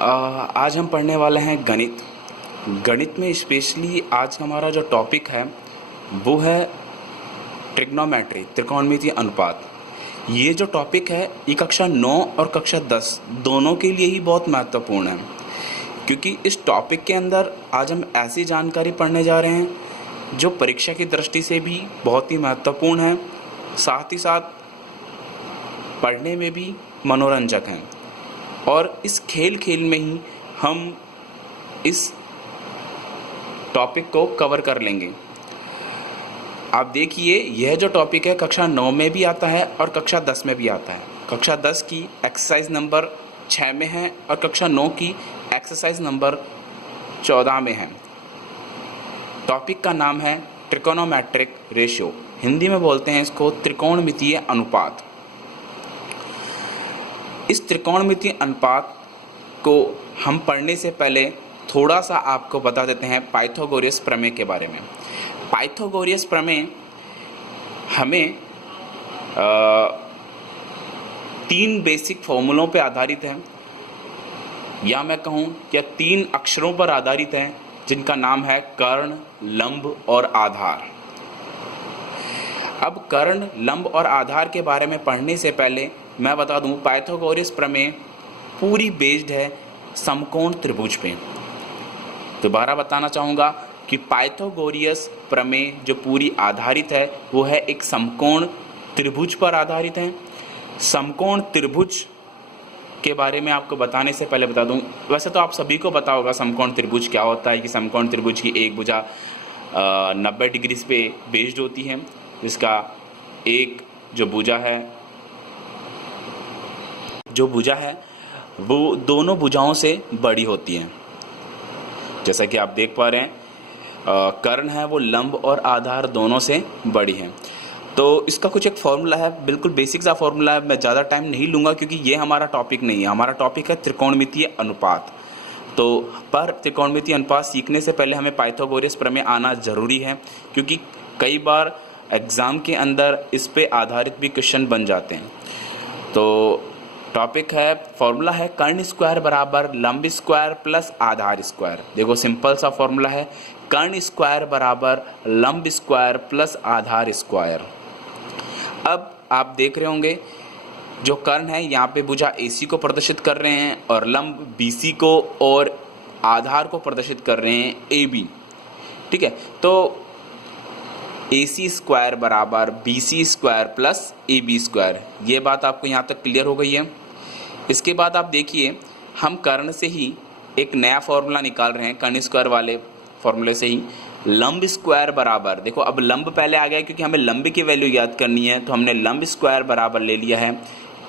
आज हम पढ़ने वाले हैं गणित। गणित में स्पेशली आज हमारा जो टॉपिक है वो है ट्रिग्नोमेट्री, त्रिकोणमितीय अनुपात। ये जो टॉपिक है ये कक्षा 9 और कक्षा 10 दोनों के लिए ही बहुत महत्वपूर्ण है, क्योंकि इस टॉपिक के अंदर आज हम ऐसी जानकारी पढ़ने जा रहे हैं जो परीक्षा की दृष्टि से भी बहुत ही महत्वपूर्ण है, साथ ही साथ पढ़ने में भी मनोरंजक हैं। और इस खेल में ही हम इस टॉपिक को कवर कर लेंगे। आप देखिए, यह जो टॉपिक है कक्षा 9 में भी आता है और कक्षा 10 में भी आता है। कक्षा 10 की एक्सरसाइज नंबर 6 में है और कक्षा 9 की एक्सरसाइज नंबर 14 में है। टॉपिक का नाम है ट्रिकोनोमेट्रिक रेशियो, हिंदी में बोलते हैं इसको त्रिकोणमितीय अनुपात। इस त्रिकोणमितीय अनुपात को हम पढ़ने से पहले थोड़ा सा आपको बता देते हैं पाइथागोरस प्रमेय के बारे में। पाइथागोरस प्रमेय हमें 3 बेसिक फॉर्मूलों पर आधारित है, या मैं कहूँ कि 3 अक्षरों पर आधारित है, जिनका नाम है कर्ण, लंब और आधार। अब कर्ण, लंब और आधार के बारे में पढ़ने से पहले मैं बता दूं, पाइथागोरस प्रमेय पूरी बेस्ड है समकोण त्रिभुज पे। दोबारा बताना चाहूँगा कि पाइथागोरस प्रमेय जो पूरी आधारित है वो है एक समकोण त्रिभुज पर आधारित है। समकोण त्रिभुज के बारे में आपको बताने से पहले बता दूं, वैसे तो आप सभी को पता होगा समकोण त्रिभुज क्या होता है, कि समकोण त्रिभुज की एक भुजा 90 डिग्री पे बेस्ड होती है, जिसका एक जो भुजा है वो दोनों भुजाओं से बड़ी होती है। जैसा कि आप देख पा रहे हैं, कर्ण है वो लंब और आधार दोनों से बड़ी है। तो इसका कुछ एक फॉर्मूला है, बिल्कुल बेसिक सा फॉर्मूला है। मैं ज़्यादा टाइम नहीं लूँगा क्योंकि ये हमारा टॉपिक नहीं है। हमारा टॉपिक है त्रिकोणमितीय अनुपात। तो पर त्रिकोणमितीय अनुपात सीखने से पहले हमें पाइथागोरस प्रमेय आना ज़रूरी है, क्योंकि कई बार एग्ज़ाम के अंदर इस पे आधारित भी क्वेश्चन बन जाते हैं। तो टॉपिक है, फॉर्मूला है कर्ण स्क्वायर बराबर लंब स्क्वायर प्लस आधार स्क्वायर। देखो सिंपल सा फॉर्मूला है, कर्ण स्क्वायर बराबर लंब स्क्वायर प्लस आधार स्क्वायर। अब आप देख रहे होंगे जो कर्ण है यहाँ पे भुजा AC को प्रदर्शित कर रहे हैं और लंब BC को और आधार को प्रदर्शित कर रहे हैं AB। ठीक है, तो AC स्क्वायर बराबर BC square plus AB square. ये बात आपको यहाँ तक क्लियर हो गई है। इसके बाद आप देखिए, हम कर्ण से ही एक नया फॉर्मूला निकाल रहे हैं, कर्ण स्क्वायर वाले फॉर्मूले से ही लंब स्क्वायर बराबर, देखो अब लंब पहले आ गया क्योंकि हमें लंब की वैल्यू याद करनी है, तो हमने लंब स्क्वायर बराबर ले लिया है।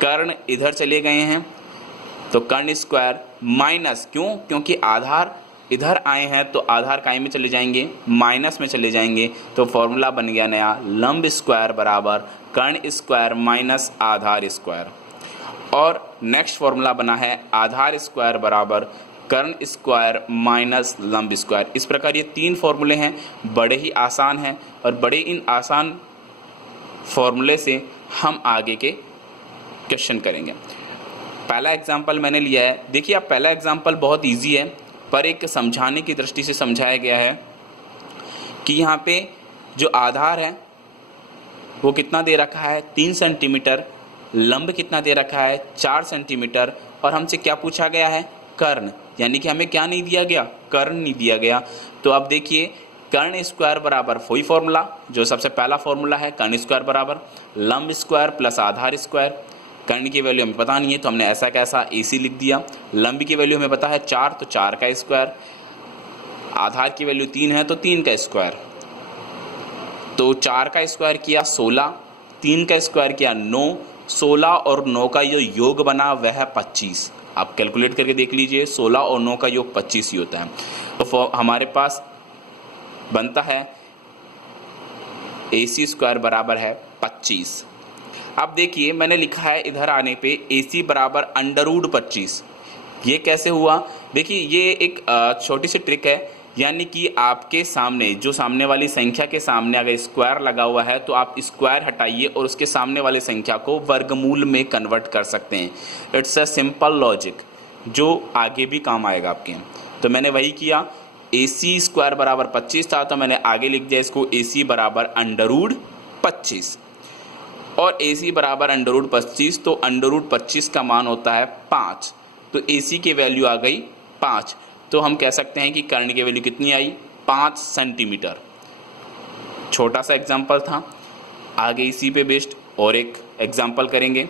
कर्ण इधर चले गए हैं तो कर्ण स्क्वायर माइनस, क्योंकि आधार इधर आए हैं तो आधार काय में चले जाएंगे, माइनस में चले जाएंगे। तो फॉर्मूला बन गया नया लंब स्क्वायर बराबर कर्ण स्क्वायर माइनस आधार स्क्वायर। और नेक्स्ट फॉर्मूला बना है आधार स्क्वायर बराबर कर्ण स्क्वायर माइनस लंब स्क्वायर। इस प्रकार ये 3 फॉर्मूले हैं, बड़े ही आसान हैं और बड़े इन आसान फॉर्मूले से हम आगे के क्वेश्चन करेंगे। पहला एग्जाम्पल मैंने लिया है। देखिए, आप पहला एग्जाम्पल बहुत इजी है, पर एक समझाने की दृष्टि से समझाया गया है कि यहाँ पे जो आधार है वो कितना दे रखा है 3 सेंटीमीटर, लंब कितना दे रखा है 4 सेंटीमीटर, और हमसे क्या पूछा गया है कर्ण, यानी कि हमें क्या नहीं दिया गया, कर्ण नहीं दिया गया। तो अब देखिए, कर्ण स्क्वायर बराबर वही फॉर्मूला जो सबसे पहला फॉर्मूला है, कर्ण स्क्वायर बराबर लंब स्क्वायर प्लस आधार स्क्वायर। कर्ण की वैल्यू हमें पता नहीं है तो हमने ऐसा कैसा AC लिख दिया। लंब की वैल्यू हमें पता है 4, तो 4 का स्क्वायर। आधार की वैल्यू 3 है तो 3 का स्क्वायर। तो 4 का स्क्वायर किया 16, 3 का स्क्वायर किया 9, 16 और 9 का जो योग बना वह है 25। आप कैलकुलेट करके देख लीजिए, 16 और 9 का योग 25 ही होता है। तो हमारे पास बनता है AC स्क्वायर बराबर है 25। अब देखिए, मैंने लिखा है इधर आने पे AC बराबर √25। ये कैसे हुआ? देखिए, ये एक छोटी सी ट्रिक है, यानी कि आपके सामने जो सामने वाली संख्या के सामने अगर स्क्वायर लगा हुआ है तो आप स्क्वायर हटाइए और उसके सामने वाली संख्या को वर्गमूल में कन्वर्ट कर सकते हैं। It's a simple logic. जो आगे भी काम आएगा आपके। तो मैंने वही किया, AC स्क्वायर बराबर 25 था तो मैंने आगे लिख दिया इसको AC बराबर अंडर रूट 25, और AC बराबर अंडर रूट 25, तो अंडर रूट 25 का मान होता है 5, तो AC की वैल्यू आ गई 5। तो हम कह सकते हैं कि कर्ण की वैल्यू कितनी आई, 5 सेंटीमीटर। छोटा सा एग्जाम्पल था, आगे इसी पे बेस्ड और एक एग्जाम्पल करेंगे।